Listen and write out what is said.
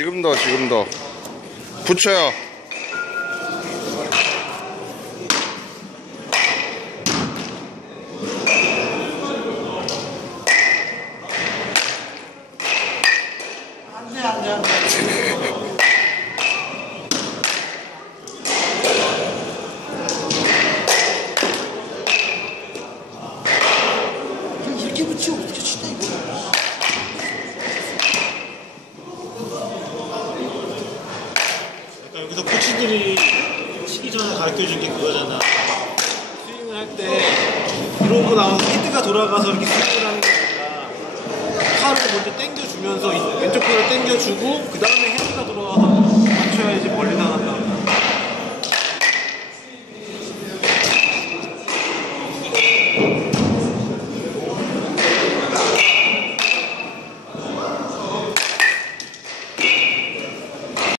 지금 더 붙여요. 이렇게 붙이고 어떻게 치냐 이거. 그러니까 여기서 코치들이 치기 전에 가르쳐준 게 그거잖아. 스윙을 할 때 이러고 나와서 헤드가 돌아가서 이렇게 스윙을 하는 게 아니라 팔을 먼저 당겨주면서 왼쪽 팔을 당겨주고 그 다음에 헤드가 돌아가서 맞춰야지 멀리 나간다.